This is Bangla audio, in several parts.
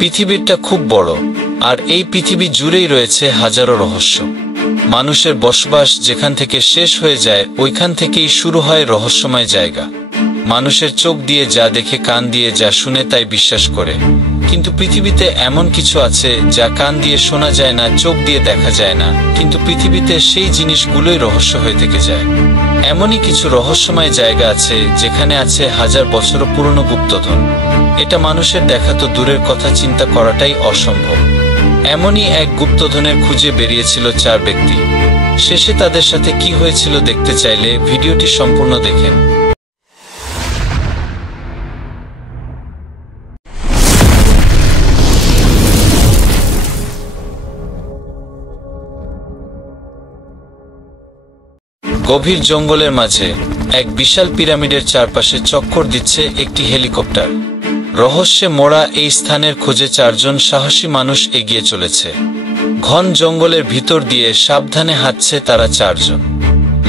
পৃথিবীটা খুব বড়, আর এই পৃথিবী জুড়েই রয়েছে হাজারো রহস্য। মানুষের বসবাস যেখান থেকে শেষ হয়ে যায়, ওইখান থেকেই শুরু হয় রহস্যময় জায়গা। মানুষের চোখ দিয়ে যা দেখে, কান দিয়ে যা শুনে তাই বিশ্বাস করে, কিন্তু পৃথিবীতে এমন কিছু আছে যা কান দিয়ে শোনা যায় না, চোখ দিয়ে দেখা যায় না, কিন্তু পৃথিবীতে সেই জিনিসগুলোই রহস্য হয়ে থেকে যায়। এমনই কিছু রহস্যময় জায়গা আছে যেখানে আছে হাজার বছরও পুরনো গুপ্তধন। এটা মানুষের দেখা তো দূরের কথা, চিন্তা করাটাই অসম্ভব। এমনই এক গুপ্তধনের খুঁজে বেরিয়েছিল 4 ব্যক্তি। শেষে তাদের সাথে কি হয়েছিল দেখতে চাইলে ভিডিওটি সম্পূর্ণ দেখেন। গভীর জঙ্গলের মাঝে এক বিশাল পিরামিডের চারপাশে চক্কর দিচ্ছে একটি হেলিকপ্টার। রহস্যে মোড়া এই স্থানের খোঁজে 4 জন সাহসী মানুষ এগিয়ে চলেছে। ঘন জঙ্গলের ভিতর দিয়ে সাবধানে হাঁটছে তারা 4 জন।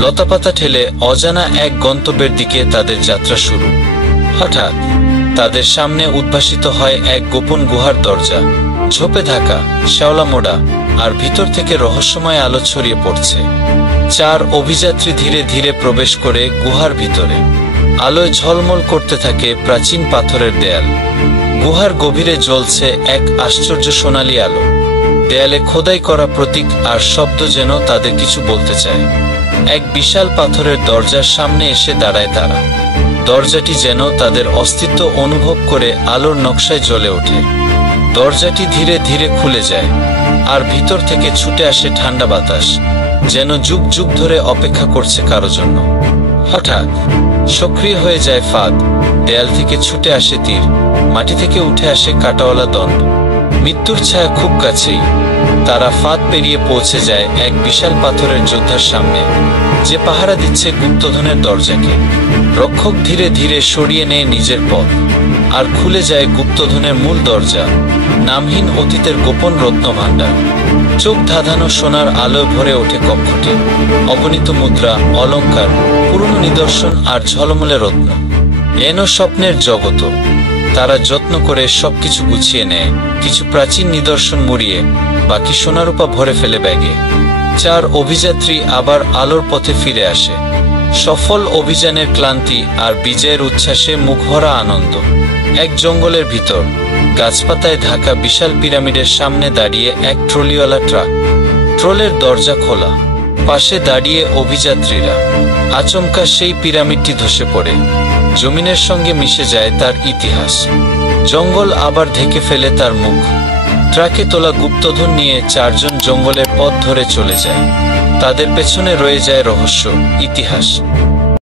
লতাপাতা ঠেলে অজানা এক গন্তব্যের দিকে তাদের যাত্রা শুরু। হঠাৎ তাদের সামনে উদ্ভাসিত হয় এক গোপন গুহার দরজা। ঝোপে ঢাকা, শ্যাওলা মোড়া, আর ভিতর থেকে রহস্যময় আলো ছড়িয়ে পড়ছে। 4 অভিযাত্রী ধীরে ধীরে প্রবেশ করে গুহার ভিতরে। আলোয় ঝলমল করতে থাকে প্রাচীন পাথরের দেয়াল। গুহার গভীরে জ্বলছে এক আশ্চর্য সোনালী আলো। দেয়ালে খোদাই করা প্রতীক আর শব্দ যেন তাদের কিছু বলতে চায়। এক বিশাল পাথরের দরজার সামনে এসে দাঁড়ায় তারা। দরজাটি যেন তাদের অস্তিত্ব অনুভব করে আলোর নকশায় জ্বলে ওঠে। দরজাটি ধীরে ধীরে খুলে যায়, আর ভিতর থেকে ছুটে আসে ঠান্ডা বাতাস, যেন যুগ যুগ ধরে অপেক্ষা করছে কারো জন্য। হঠাৎ সক্রিয় হয়ে যায় ফাঁদ। দেয়াল থেকে ছুটে আসে তীর, মাটি থেকে উঠে আসে কাঁটাওয়ালা দণ্ড। মৃত্যুর ছায়া খুব কাছেই। তারা ফাঁদ পেরিয়ে পৌঁছে যায় এক বিশাল পাথরের যোদ্ধার সামনে, যে পাহারা দিচ্ছে গুপ্তধনের দরজাকে। রক্ষক ধীরে ধীরে সরিয়ে নেয় নিজের পথ, আর খুলে যায় গুপ্তধনের মূল দরজা, নামহীন অতীতের গোপন রত্নভাণ্ডার। চোখ ধাঁধানো সোনার আলোয় ভরে ওঠে কক্ষটি। অগণিত মুদ্রা, অলংকার, পুরনো নিদর্শন আর ঝলমলে রত্ন। এনো স্বপ্নের জগৎ। তারা যত্ন করে সবকিছু গুছিয়ে নেয়, কিছু প্রাচীন নিদর্শন মুড়িয়ে, বাকি সোনারূপা ভরে ফেলে ব্যাগে। 4 অভিযাত্রী আবার আলোর পথে ফিরে আসে। সফল অভিযানের ক্লান্তি আর বিজয়ের উচ্ছ্বাসে মুখভরা আনন্দ। এক জঙ্গলের ভিতর গাছপাতায় ঢাকা বিশাল পিরামিডের সামনে দাঁড়িয়ে এক ট্রলিওয়ালা ট্রাক। ট্রলের দরজা খোলা, পাশে দাঁড়িয়ে অভিযাত্রীরা। আচমকা সেই পিরামিডটি ধসে পড়ে। জমিনের সঙ্গে মিশে যায় তার ইতিহাস। জঙ্গল আবার ঢেকে ফেলে তার মুখ। ট্রাকে তোলা গুপ্তধন নিয়ে 4 জন জঙ্গলের পথ ধরে চলে যায়। তাদের পেছনে রয়ে যায় রহস্য, ইতিহাস